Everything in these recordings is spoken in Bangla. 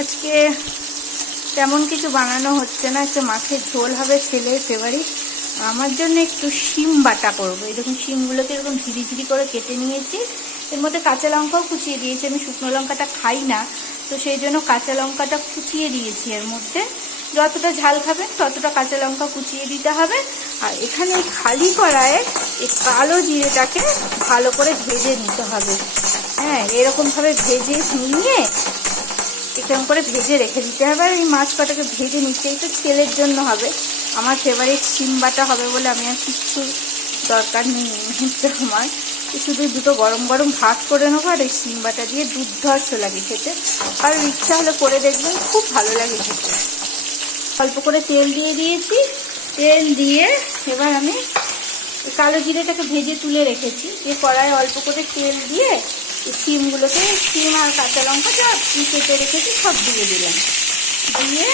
আজকে তেমন কিছু বানানো হচ্ছে না, একটু মাছের ঝোল হবে, ছেলের ফেভারিট। আমার জন্য একটু শিম বাটা করবো। এই দেখুন শিমগুলোকে এরকম ঝিরি ঝিরি করে কেটে নিয়েছি। এর মধ্যে কাঁচা লঙ্কাও কুচিয়ে দিয়েছি, আমি শুকনো লঙ্কাটা খাই না, তো সেই জন্য কাঁচা লঙ্কাটা কুচিয়ে দিয়েছি। এর মধ্যে যতটা ঝাল খাবেন ততটা কাঁচা লঙ্কা কুচিয়ে দিতে হবে। আর এখানে খালি কড়াইয়ে এই কালো জিরেটাকে ভালো করে ভেজে নিতে হবে। হ্যাঁ, এরকমভাবে ভেজে নিয়ে এরকম করে ভেজে রেখে দিতে হবে। আর এই মাছ কটাকে ভেজে নিচ্ছে, এই তো ছেলের জন্য হবে। আমার ফেভারিট শিম বাটা হবে বলে আমি আর কিচ্ছু দরকার নেই মুহূর্তে। আমার শুধু দুটো গরম গরম ভাত করে নেবো, আর এই শিম বাটা দিয়ে দুর্ধর্ষ লাগে খেতে। আর ইচ্ছা হলে করে দেখবেন, খুব ভালো লাগে খেতে। অল্প করে তেল দিয়ে দিয়েছি। তেল দিয়ে এবার আমি কালো জিরেটাকে ভেজে তুলে রেখেছি, যে কড়াই অল্প করে তেল দিয়ে শিমগুলোকে, শিম আর কাঁচা লঙ্কা যা কেটে রেখেছি সব দিয়ে দিলাম। দিয়ে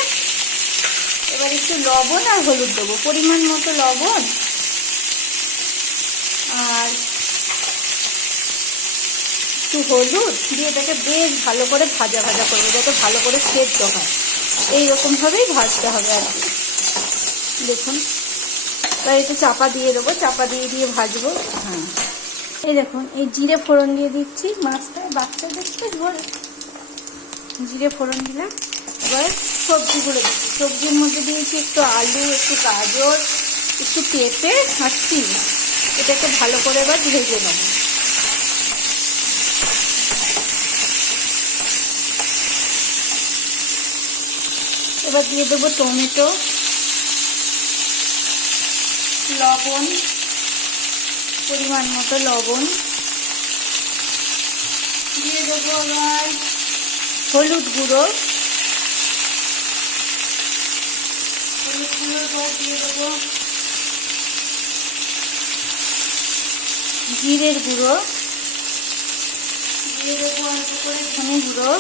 এবার একটু লবণ আর হলুদ দেবো, পরিমাণ মতো লবণ আর একটু হলুদ দিয়ে এটাকে বেশ ভালো করে ভাজা ভাজা করবো, যাতে ভালো করে সেদ্ধ হয়। এইরকমভাবেই ভাজতে হবে আর কি। দেখুন, এবার একটু চাপা দিয়ে দেবো, চাপা দিয়ে দিয়ে ভাজবো। হ্যাঁ, এই দেখুন, এই জিরে ফোড়ন দিয়ে দিচ্ছি। মাছটা বাচ্চা দেখতে ঝোল, জিরে ফোড়ন দিলাম। এবার সবজিগুলো দিচ্ছি। সবজির মধ্যে দিয়েছি একটু আলু, একটু গাজর, একটু পেঁপে আর শিম। এটাকে ভালো করে এবার ভেজে নেব। এবার দিয়ে দেবো টমেটো, লবণ, পরিমাণ মতো লবণ দিয়ে দেবো। আবার হলুদ গুঁড়ো, দিয়ে দেবো জিরের গুঁড়ো, দিয়ে দেবো অল্প করে ধনে গুঁড়ো,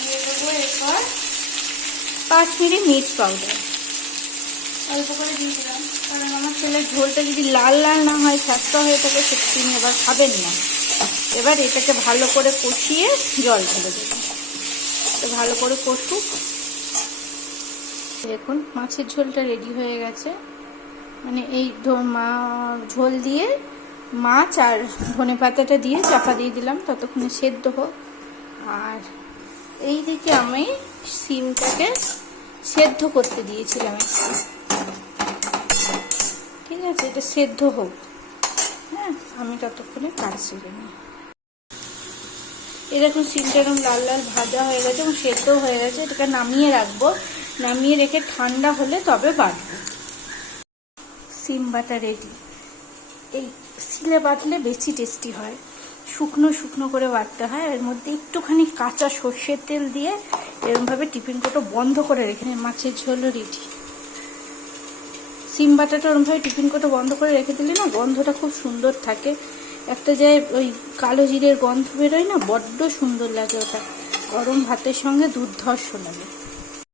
দিয়ে দেবো এরপর কাশ্মীরি মির্চ পাউডার অল্প করে দিয়ে দিলাম। কারণ আমার ছেলের ঝোলটা যদি লাল লাল না হয়, ছাস্তা হয়ে থাকে, সেটা তিনি এবার খাবেন না। এবার এটাকে ভালো করে কষিয়ে জল ঢেলে দেবো। ভালো করে কষুক। দেখুন, মাছের ঝোলটা রেডি হয়ে গেছে। মানে এই ঝোল দিয়ে মাছ আর ধনে পাতাটা দিয়ে চাপা দিয়ে দিলাম, ততক্ষণে সেদ্ধ হোক। আর এই দিকে আমি শিমটাকে সেদ্ধ করতে দিয়েছিলাম একটু। ঠিক আছে, এটা সেদ্ধ হোক। হ্যাঁ, আমি ততক্ষণে কাজ শিখে নিই। এরকম শিমটা এরকম লাল লাল ভাজা হয়ে গেছে এবং সেদ্ধও হয়ে গেছে। এটাকে নামিয়ে রাখবো, নামিয়ে রেখে ঠান্ডা হলে তবে বাটবো। শিম বাটা রেডি। এই শিলে বাটলে বেশি টেস্টি হয়, শুকনো শুকনো করে বাটতে হয়। এর মধ্যে একটুখানি কাঁচা সর্ষের তেল দিয়ে এরকমভাবে টিফিন কোটো বন্ধ করে রেখে মাছের ঝোলও রেডি। শিম বাটাটা ওরকমভাবে টিফিন কোটো বন্ধ করে রেখে দিলে না, গন্ধটা খুব সুন্দর থাকে। একটা যে ওই কালো জিরের গন্ধ বেরোয় না, বড্ড সুন্দর লাগে ওটা। গরম ভাতের সঙ্গে দুর্ধর্ষ লাগে।